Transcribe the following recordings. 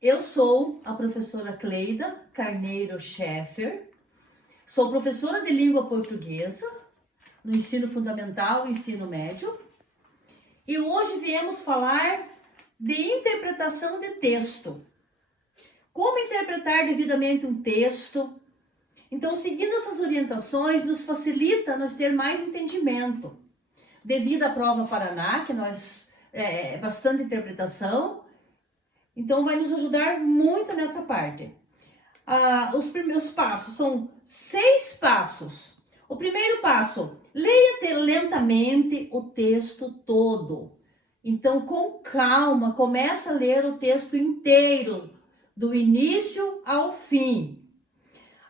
Eu sou a professora Cleida Carneiro Scheffer, sou professora de língua portuguesa no ensino fundamental e ensino médio e hoje viemos falar de interpretação de texto. Como interpretar devidamente um texto? Então, seguindo essas orientações, nos facilita nós ter mais entendimento. Devido à prova Paraná, que nós bastante interpretação, então vai nos ajudar muito nessa parte. Os primeiros passos são 6 passos. O primeiro passo, leia lentamente o texto todo. Então, com calma, começa a ler o texto inteiro, do início ao fim.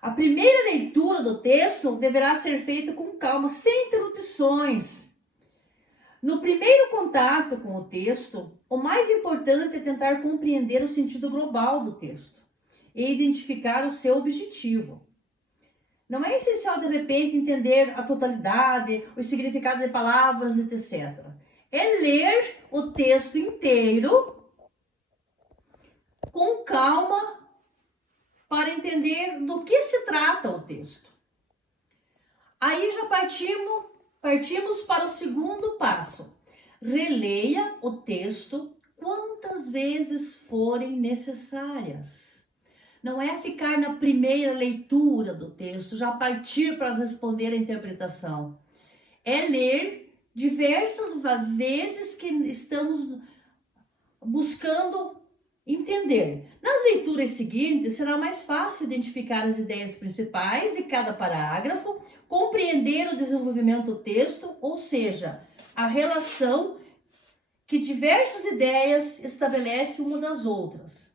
A primeira leitura do texto deverá ser feita com calma, sem interrupções. No primeiro contato com o texto, o mais importante é tentar compreender o sentido global do texto e identificar o seu objetivo. Não é essencial, de repente, entender a totalidade, o significado de palavras, etc. É ler o texto inteiro com calma para entender do que se trata o texto. Aí já partimos para o segundo passo. Releia o texto quantas vezes forem necessárias. Não é ficar na primeira leitura do texto, já partir para responder a interpretação. É ler diversas vezes que estamos buscando entender. Nas leituras seguintes, será mais fácil identificar as ideias principais de cada parágrafo, compreender o desenvolvimento do texto, ou seja, a relação que diversas ideias estabelecem uma das outras.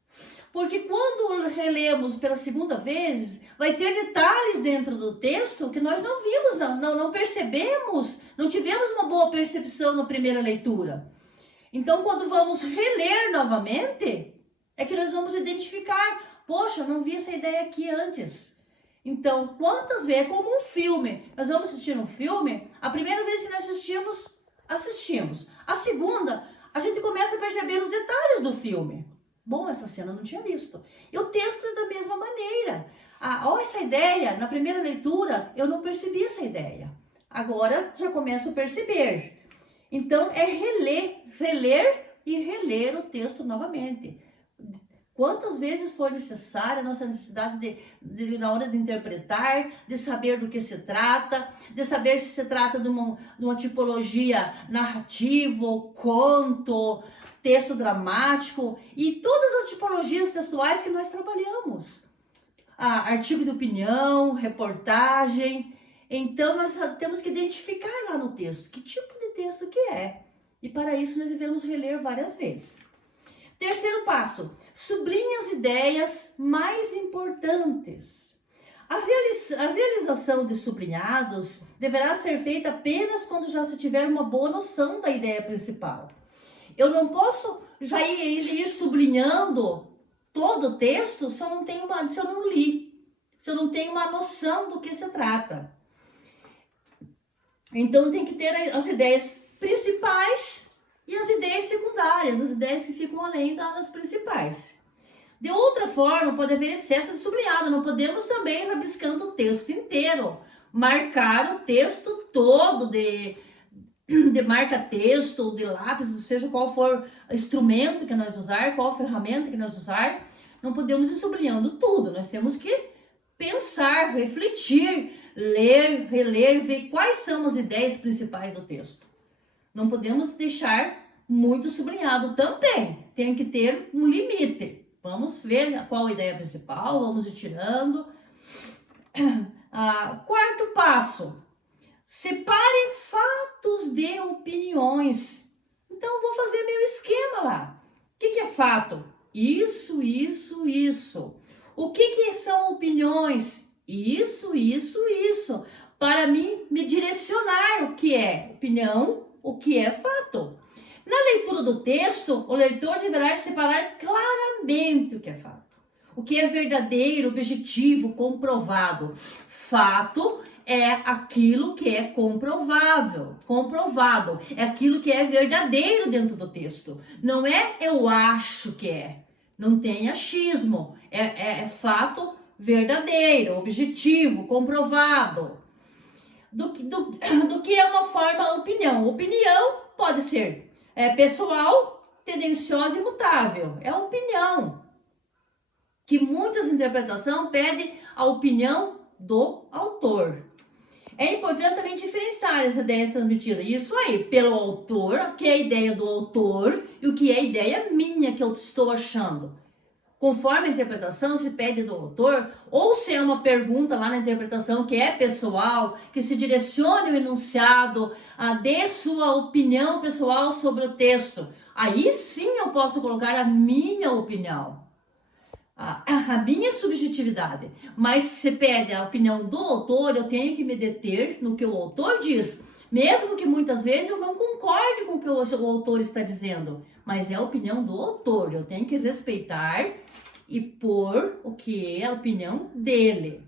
Porque quando relemos pela segunda vez, vai ter detalhes dentro do texto que nós não vimos, não percebemos, não tivemos uma boa percepção na primeira leitura. Então, quando vamos reler novamente, é que nós vamos identificar, poxa, não vi essa ideia aqui antes. Então, quantas vezes, é como um filme, nós vamos assistir um filme, a primeira vez que nós assistimos. A segunda, a gente começa a perceber os detalhes do filme. Bom, essa cena eu não tinha visto. E o texto é da mesma maneira. Essa ideia, na primeira leitura, eu não percebi essa ideia. Agora, já começo a perceber. Então, é reler e reler o texto novamente. Quantas vezes for necessária a nossa necessidade na hora de interpretar, de saber do que se trata, de saber se se trata de uma tipologia narrativa, conto, texto dramático e todas as tipologias textuais que nós trabalhamos. Artigo de opinião, reportagem. Então, nós temos que identificar lá no texto que tipo de texto que é. E para isso nós devemos reler várias vezes. Terceiro passo, sublinhe as ideias mais importantes. A realização de sublinhados deverá ser feita apenas quando já se tiver uma boa noção da ideia principal. Eu não posso já ir sublinhando todo o texto se eu não li, se eu não tenho uma noção do que se trata. Então tem que ter as ideias principais e as ideias secundárias, as ideias que ficam além das principais. De outra forma, pode haver excesso de sublinhado. Não podemos também ir rabiscando o texto inteiro, marcar o texto todo de marca-texto, de lápis, seja qual for o instrumento que nós usar, qual ferramenta que nós usar. Não podemos ir sublinhando tudo. Nós temos que pensar, refletir, ler, reler, ver quais são as ideias principais do texto. Não podemos deixar muito sublinhado também. Tem que ter um limite. Vamos ver qual a ideia principal, vamos ir tirando. Quarto passo. Separe fatos de opiniões. Então, vou fazer meu esquema lá. O que é fato? Isso. O que são opiniões? Isso. Para mim, me direcionar o que é opinião, o que é fato. Na leitura do texto, o leitor deverá separar claramente o que é fato. O que é verdadeiro, objetivo, comprovado. Fato é aquilo que é comprovado. É aquilo que é verdadeiro dentro do texto. Não é eu acho que é. Não tem achismo, é fato verdadeiro, objetivo, comprovado. Do que é uma forma opinião. Opinião pode ser pessoal, tendenciosa e mutável. É opinião. Que muitas interpretações pedem a opinião do autor. É importante também diferenciar as ideias transmitidas. Isso aí, pelo autor, o que é a ideia do autor e o que é a ideia minha que eu estou achando. Conforme a interpretação se pede do autor, ou se é uma pergunta lá na interpretação que é pessoal, que se direcione o enunciado, dê sua opinião pessoal sobre o texto. Aí sim eu posso colocar a minha opinião, a minha subjetividade. Mas se pede a opinião do autor, eu tenho que me deter no que o autor diz. Mesmo que muitas vezes eu não concorde com o que o autor está dizendo. Mas é a opinião do autor, eu tenho que respeitar e pôr o que é a opinião dele.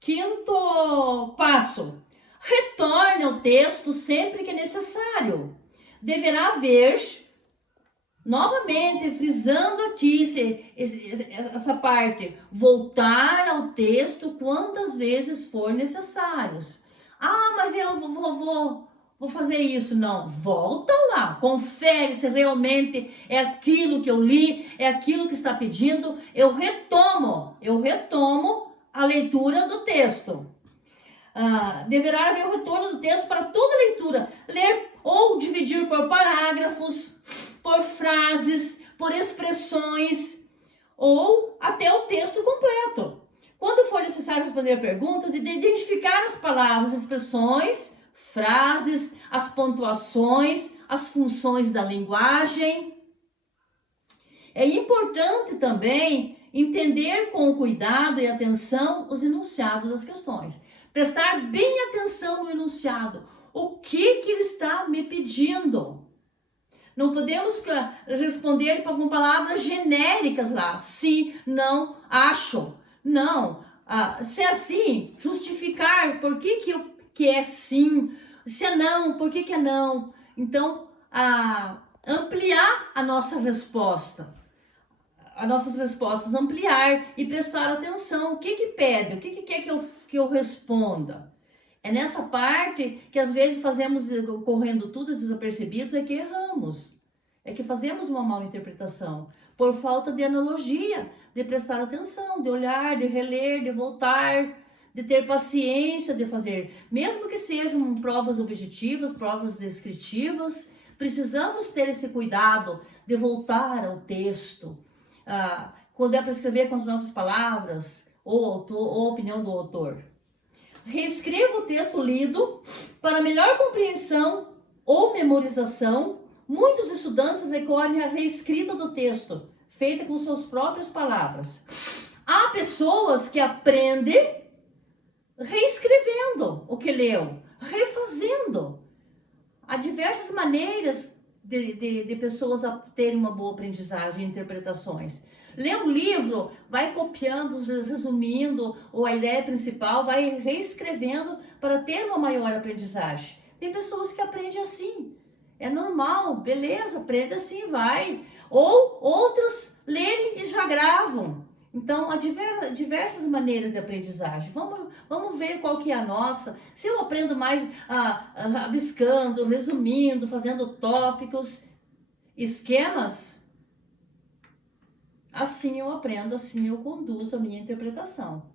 Quinto passo. Retorne ao texto sempre que é necessário. Deverá haver, novamente, frisando aqui essa parte, voltar ao texto quantas vezes for necessários. Mas eu vou fazer isso. Não, volta lá, confere se realmente é aquilo que eu li, é aquilo que está pedindo. Eu retomo a leitura do texto. Deverá haver o retorno do texto para toda leitura. Ler ou dividir por parágrafos, por frases, por expressões, ou até o texto completo. Quando for necessário responder perguntas, de identificar as palavras, expressões, frases, as pontuações, as funções da linguagem. É importante também entender com cuidado e atenção os enunciados das questões. Prestar bem atenção no enunciado. O que ele está me pedindo? Não podemos responder com palavras genéricas lá. Sim, não, acho. Não. Se é assim, justificar por que é sim. Se é não, por que é não. Então, ampliar a nossa resposta. As nossas respostas, ampliar e prestar atenção. O que pede? O que quer que eu responda? É nessa parte que às vezes fazemos, correndo tudo desapercebidos, é que erramos. É que fazemos uma mal interpretação. Por falta de analogia, de prestar atenção, de olhar, de reler, de voltar, de ter paciência de fazer. Mesmo que sejam provas objetivas, provas descritivas, precisamos ter esse cuidado de voltar ao texto. Quando é para escrever com as nossas palavras, ou a opinião do autor. Reescreva o texto lido para melhor compreensão ou memorização. Muitos estudantes recorrem à reescrita do texto, feita com suas próprias palavras. Há pessoas que aprendem reescrevendo o que leu, refazendo. Há diversas maneiras de pessoas terem uma boa aprendizagem e interpretações. Lê um livro, vai copiando, resumindo, ou a ideia principal, vai reescrevendo para ter uma maior aprendizagem. Tem pessoas que aprendem assim. É normal, beleza, aprende assim, vai. Ou outras lerem e já gravam. Então, há diversas maneiras de aprendizagem. Vamos ver qual que é a nossa. Se eu aprendo mais rabiscando, resumindo, fazendo tópicos, esquemas, assim eu aprendo, assim eu conduzo a minha interpretação.